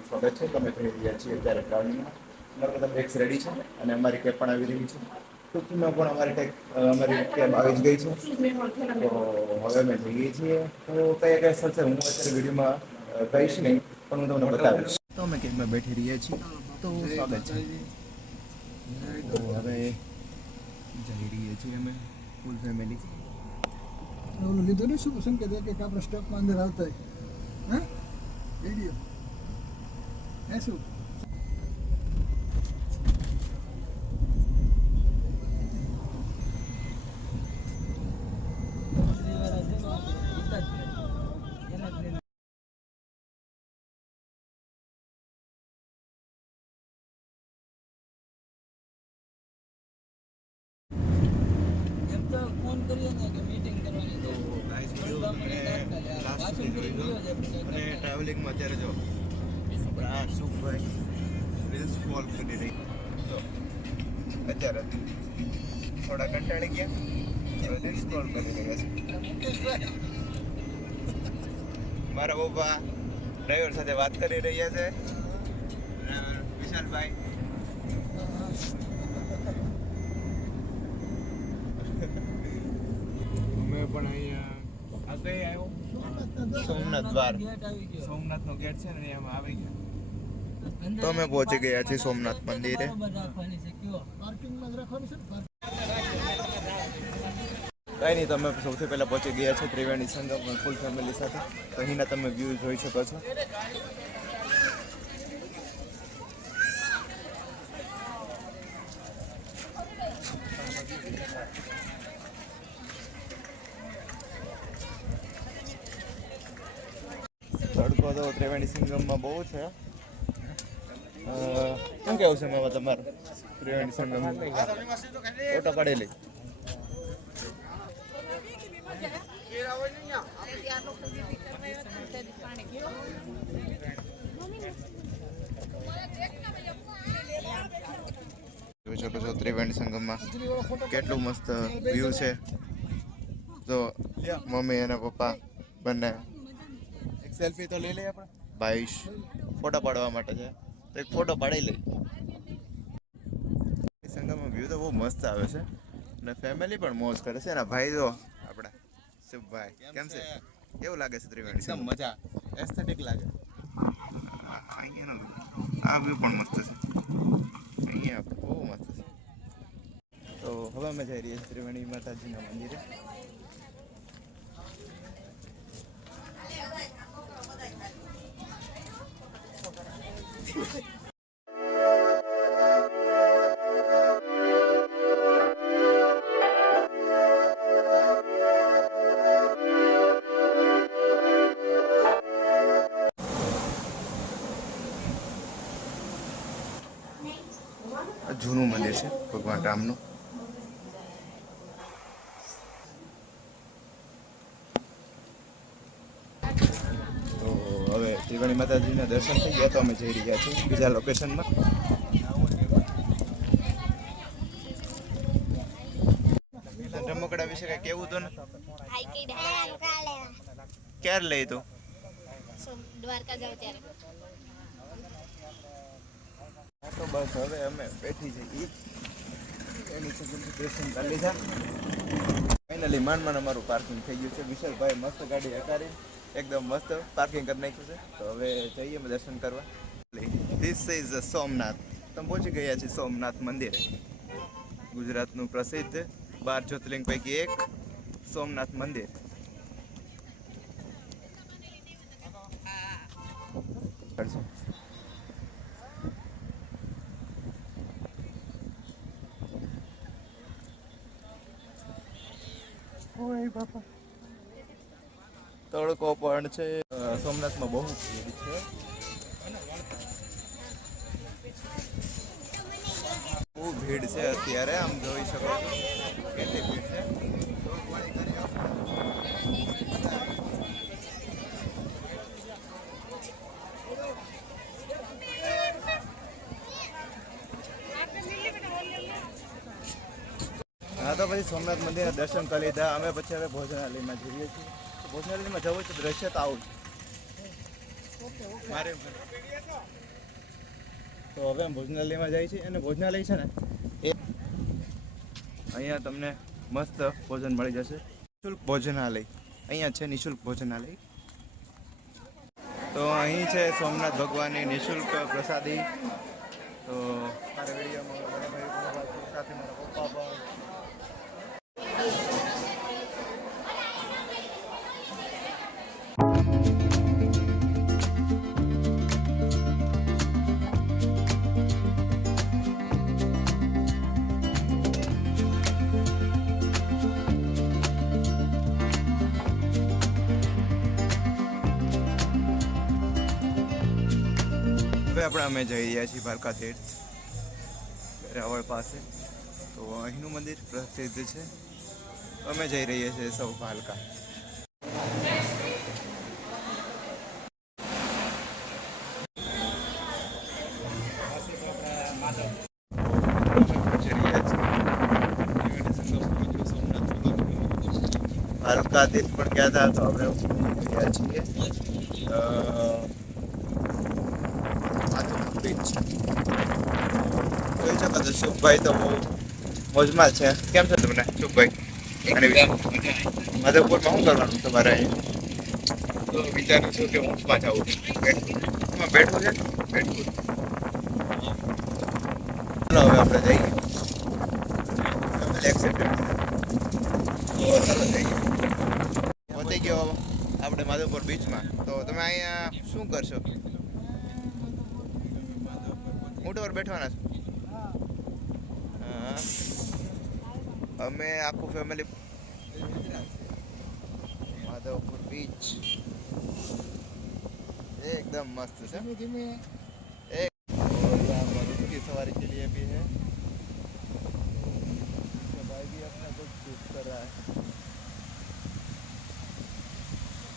તમારું સ્વાગત છે. તમે થઈ રહ્યા છીએ અત્યારે ટ્રાવેલિંગમાં. અમારા બધા બેગ્સ રેડી છે અને અમારી કેબ પણ આવી રહી છે. ટૂંકીમાં પણ અમારી કેબ આવી જ ગઈ છે. તો હવે અમે જઈએ છીએ. તો કયા કયા સ્થળ છે હું અત્યારે વિડીયોમાં કહીશ નહીં, પણ હું તમને બતાવીશ. તો અમે કેબમાં બેઠી રહ્યા છીએ. તો સ્વાગત છે. તો હવે જઈ રહીએ છીએ અમે ફૂલ ફેમિલી. ઓલું લીધું ને શું સંકેત કે આપણે સ્ટોકમાં અંદર આવતા હોય હા વિડીયો હે શું ફોન કરીએ ને કે મીટિંગ કરવાની તો ગાઈસ વિડિયો તમે લાસ્ટ સુધી જોઈ લો. અને ટ્રાવેલિંગમાં અત્યારે જો આપણા સુખભાઈ રીલ્સ સ્ક્રોલ કરી રહી તો અત્યારે થોડા કંટાળી ગયા, હવે રીલ્સ સ્ક્રોલ કરી રહ્યા છે. મારા પપ્પા ડ્રાઈવર સાથે વાત કરી રહ્યા છે. વિશાલભાઈ અમે પણ અહીંયા આ કઈ આવ્યો સોમનાથ દ્વાર, સોમનાથનો ગેટ છે ને એમાં આવી ગયા. તો અમે પહોંચી ગયા છીએ સોમનાથ મંદિરે. કઈ નહીં, તમે સૌથી પહેલા પહોંચી ગયા છો ત્રિવેણી સંગમ ફૂલ ફેમિલી સાથે. તો અહીંના તમે વ્યૂ જોઈ શકો છો. તડકો તો ત્રિવેણી સંગમમાં બહુ છે. શું કેવું છે મામા તમારું ત્રિવેણી સંગમ ફોટો પાડેલી? જોઈ શકો છો ત્રિવેણી સંગમમાં કેટલું મસ્ત વ્યૂ છે. જો મમ્મી અને પપ્પા બંને એક સેલ્ફી તો લઈ લઈએ આપણે. ભાઈ ફોટો પાડવા માટે છે તો એક ફોટો પાડી લઈ. સંગમમાં વ્યૂ તો બહુ મસ્ત આવે છે અને ફેમિલી પણ મોજ કરે છે. એના ભાઈ જો આપણા શુભભાઈ કેમ છે? કેવું લાગે છે ત્રિવેણી? એકદમ મજા, એસ્થેટિક લાગે. અહીંયાનો આ વ્યૂ પણ મસ્ત છે. અહીંયા બહુ મસ્ત છે. તો હવે અમે જઈ રહીએ છીએ ત્રિવેણી માતાજીના મંદિરે. જૂનું મંદિર છે ભગવાન રામનું. તો હવે ત્રિવેણી માતાજીના દર્શન થઈ ગયા તો અમે જઈ રહ્યા છીએ બીજા લોકેશનમાં. રમકડા વિશે કઈ કેવું તો ને? ક્યારે લઈ તું? દ્વારકા જાવ ત્યારે. તો બસ હવે અમે બેઠી જઈએ એની દર્શન કરી લીધા. ફાઇનલી માંડ અમારું પાર્કિંગ થઈ ગયું છે. વિશાલભાઈ મસ્ત ગાડી હકારી એકદમ મસ્ત પાર્કિંગ કરી નાખ્યું છે. તો હવે જઈએ અમે દર્શન કરવા. This is Somnath. તમે પહોંચી ગયા છીએ સોમનાથ મંદિરે. ગુજરાતનું પ્રસિદ્ધ 12 જ્યોતિર્લિંગ પૈકી એક સોમનાથ મંદિર. બાપા તડકો પણ છે. સોમનાથમાં બહુ ભીડ છે. બહુ ભીડ છે અત્યારે. આમ જોઈ શકો કેટલી ભીડ છે. હા, તો પછી સોમનાથ મંદિરના દર્શન કરી લીધા અમે. પછી હવે ભોજનાલયમાં જઈએ છીએ. ભોજનાલયમાં જવું તો દ્રશ્ય તો આવું મારે તો હવે ભોજનાલયમાં જાય છે અને ભોજનાલય છે ને એ અહીંયા તમને મસ્ત ભોજન મળી જશે. નિઃશુલ્ક ભોજનાલય અહીંયા છે, નિઃશુલ્ક ભોજનાલય. તો અહીં છે સોમનાથ ભગવાનની નિઃશુલ્ક પ્રસાદી. તો મારા વિડીયોમાં મારા ભાઈ સાથે મારા પપ્પા પણ. હવે આપણે અમે જઈ રહ્યા છીએ ભારકા તીર્થ વેરાવળ પાસે. તો અહીંનું મંદિર પ્રસિદ્ધ છે. અમે જઈ રહ્યા છીએ સૌ ભારકા. ભારકા તીર્થ પણ ગયા હતા, તો હવે ગયા છીએ બીચ. જોઈ શકો છો શુભભાઈ તો બહુ મોજમાં છે. કેમ છે તમને શુભભાઈ? માધવપુરમાં શું કરવાનું તમારે? તો વિચારું છું કે ઊંચમાં જવું. બેઠું છે બેઠું. ચાલો હવે આપણે જઈએ. પહોંચી ગયો આપણે માધવપુર બીચમાં. તો તમે અહીંયા શું કરશો? ઊંટ પર બેઠવાના છો? હા. અમે આખું ફેમિલી માધવપુર બીચ एकदम मस्त है. धीमे धीमे एक और यहाँ पर उसकी सवारी के लिए भी है. भाई भी अपना कुछ शूट कर रहा है.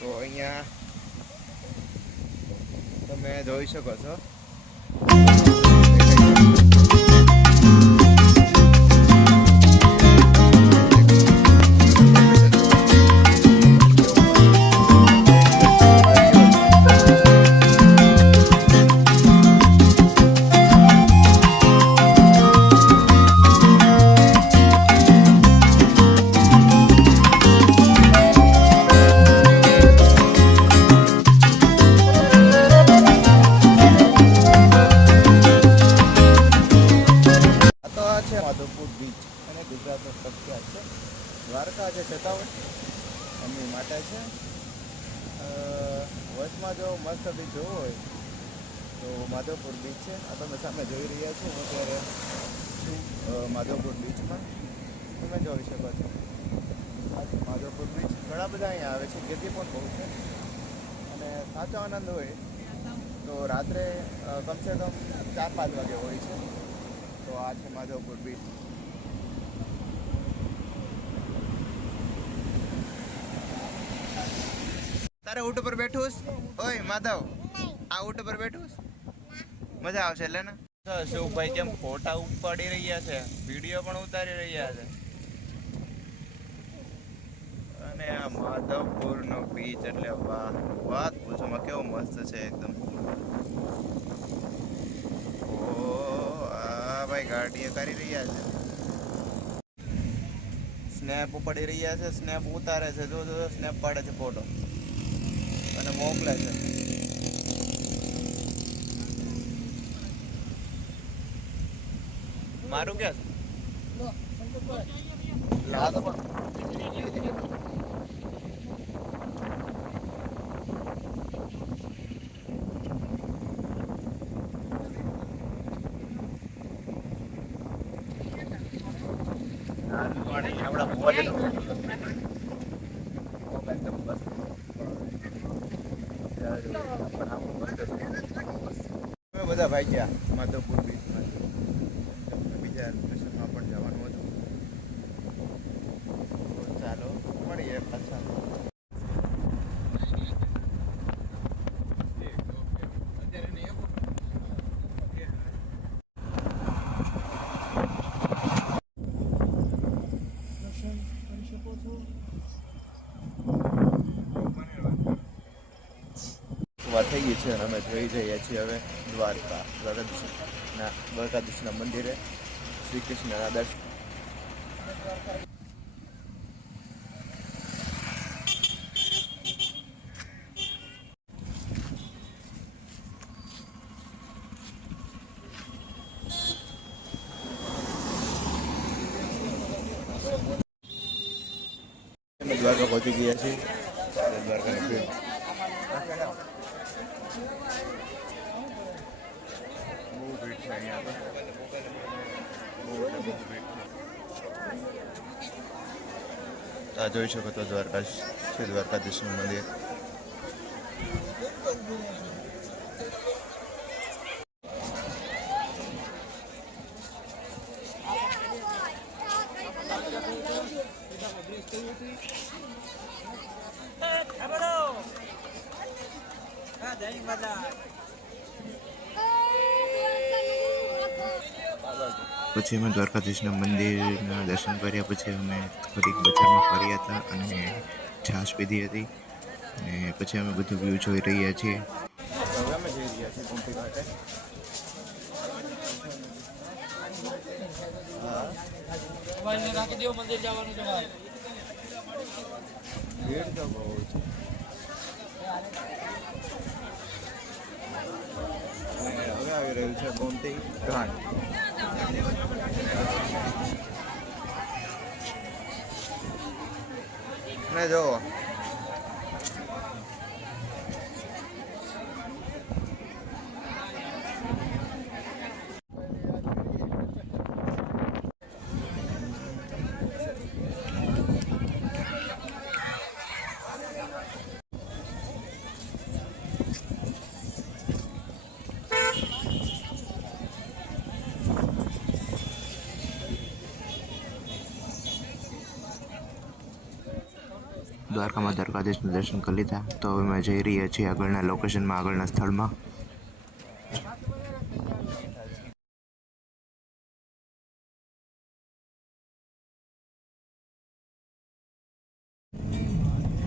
તો અહીંયા તમે જોઈ શકો છો. માધવપુર બીચ અને ગુજરાતનો પ્રખ્યાત છે. દ્વારકા જે જતા હોય એમની માટે છે. વચમાં જો મસ્ત બીચ જોવો હોય તો માધવપુર બીચ છે. આ તમે સામે જોઈ રહ્યા છો. હું અત્યારે છું માધવપુર બીચમાં. તમે જોઈ શકો છો માધવપુર બીચ. ઘણા બધા અહીંયા આવે છે, ગીર્દી પણ બહુ છે. અને સાચો આનંદ હોય તો રાત્રે કમસે કમ 4-5 વાગે હોય છે. તો આ છે માધવપુર બીચ. તારે ઊંટ પર બેઠું? ઓય માધવ, આ ઊંટ પર બેઠું? મજા આવશે એટલે ને. શિવભાઈ કેમ ફોટા ઉપાડી રહ્યા છે, વિડીયો પણ ઉતારી રહ્યા છે. અને આ માધવપુરનો બીચ એટલે વાહ, વાત પૂછોમાં કેવો મસ્ત છે એકદમ. ભાઈ ગાડીએ કરી રહ્યા છે, સ્નેપ ઉપાડી રહ્યા છે, સ્નેપ ઉતારે છે. જો સ્નેપ પાડે છે ફોટો અને મોકલે છે. મારું ક્યાં લો શંકરભાઈ લા તો બધા ભાઈ ગયા માધવપુર બીચમાં. બીજા લોકેશનમાં પણ જવાનું હતું. તો ચાલો મળીએ પાછા. દર્શન કરી શકો છો. સવાર થઈ ગઈ છે અને અમે જોઈ રહ્યા છીએ હવે દ્વારકાધીશના મંદિરે શ્રી કૃષ્ણના દર્શન. અમે દ્વારકા પહોંચી ગયા છીએ. દ્વારકાની ભીડ બહુ ભીડ છે અહીંયા તો. બહુ ભીડ છે. આ જોઈ શકો તો દ્વારકાધીશનું મંદિર. પછી અમે દ્વારકાધીશના મંદિરના દર્શન કર્યા પછી અમે થોડીક બજારમાં ફર્યા હતા અને છાશ પીધી હતી અને પછી અમે બધું વ્યૂ જોઈ રહ્યા છીએ. હવે અમે જઈ રહ્યા છીએ ગોમતી ઘાટે. રાખી દો મંદિર જવાનું છે ભાઈ. ભીડ તો બહુ છે. અને હવે આવી રહ્યું છે ગોમતી ઘાટ. ને જો દ્વારકામાં દ્વારકાધીશનું દર્શન કરી લીધા તો હવે અમે જઈ રહ્યા છીએ આગળના લોકેશનમાં, આગળના સ્થળમાં.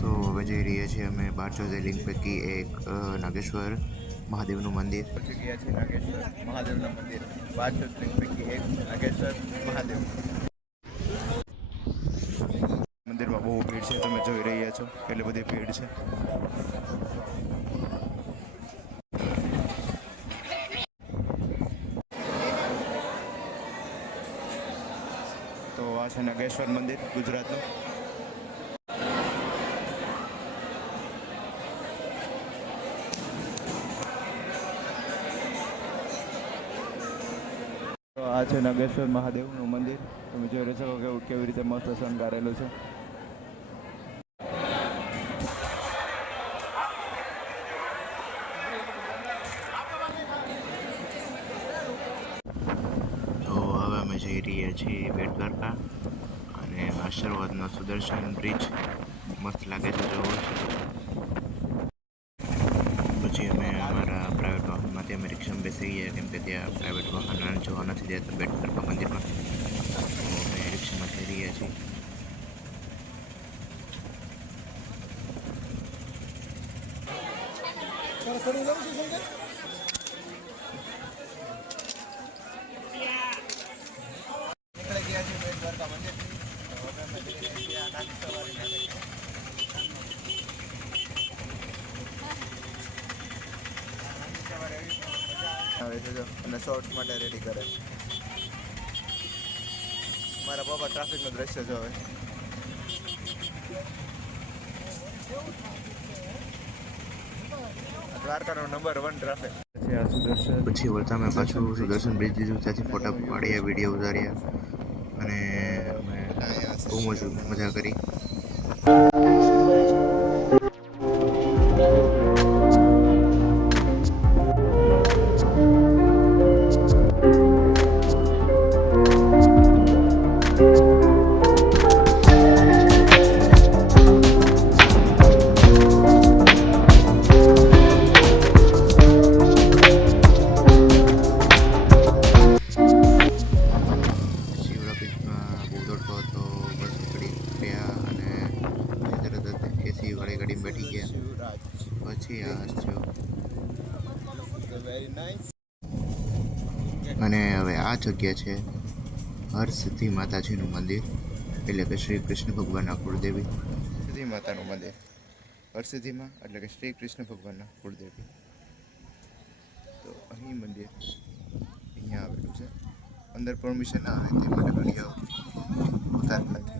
તો હવે જઈ રહ્યા છીએ અમે 12 જ્યોતિર્લિંગ પૈકી એક નાગેશ્વર મહાદેવનું મંદિર. પહોંચી ગયા છીએ નાગેશ્વર મહાદેવનું મંદિર. 12 જ્યોતિર્લિંગ પૈકી એક નાગેશ્વર મહાદેવ મંદિરમાં બહુ ભીડ છે. તમે જોઈ રહ્યા છો કેટલી બધી ભીડ છે. તો આ છે નાગેશ્વર મંદિર ગુજરાતનું. તો આ છે નાગેશ્વર મહાદેવનું મંદિર. તમે જોઈ રહ્યા છો કે કેવી રીતે મસ્ત શણગારેલું છે. તો હવે અમે જઈ રહ્યા છીએ બેટ દ્વારકા અને આશીર્વાદનો સુદર્શન બ્રિજ મસ્ત લાગે છે જોવો. પછી અમે અમારા પ્રાઇવેટ વાહનમાંથી અમે રિક્ષામાં બેસી ગયા કેમ કે ત્યાં પ્રાઇવેટ વાહન જોવા નથી દેતા બેટ દ્વારકા મંદિરમાં. તો અમે રિક્ષામાં જઈ રહ્યા છીએ. આવે છે જો અને શોર્ટ્સ માટે રેડી કરે. મારા પપ્પા ટ્રાફિકનું દ્રશ્ય જો હવે. દ્વારકાનો નંબર 1 ટ્રાફિક. પછી વળતા મેં પાછું સુદર્શન બ્રિજ દીધું, ત્યાંથી ફોટા પાડ્યા, વિડીયો ઉતાર્યા અને અમે બહુ મજા કરી. પછી આ વેરી નાઇસ. અને હવે આ જગ્યા છે હરસિદ્ધિ માતાજીનું મંદિર, એટલે કે શ્રી કૃષ્ણ ભગવાનના કુળદેવી. સિદ્ધિ માતાનું મંદિર હરસિદ્ધિમાં એટલે કે શ્રી કૃષ્ણ ભગવાનના કુળદેવી. તો અહીં મંદિર અહીંયા આવેલું છે. અંદર પરમિશન ના આવે તે માટે ઘણી ઉતાર નથી.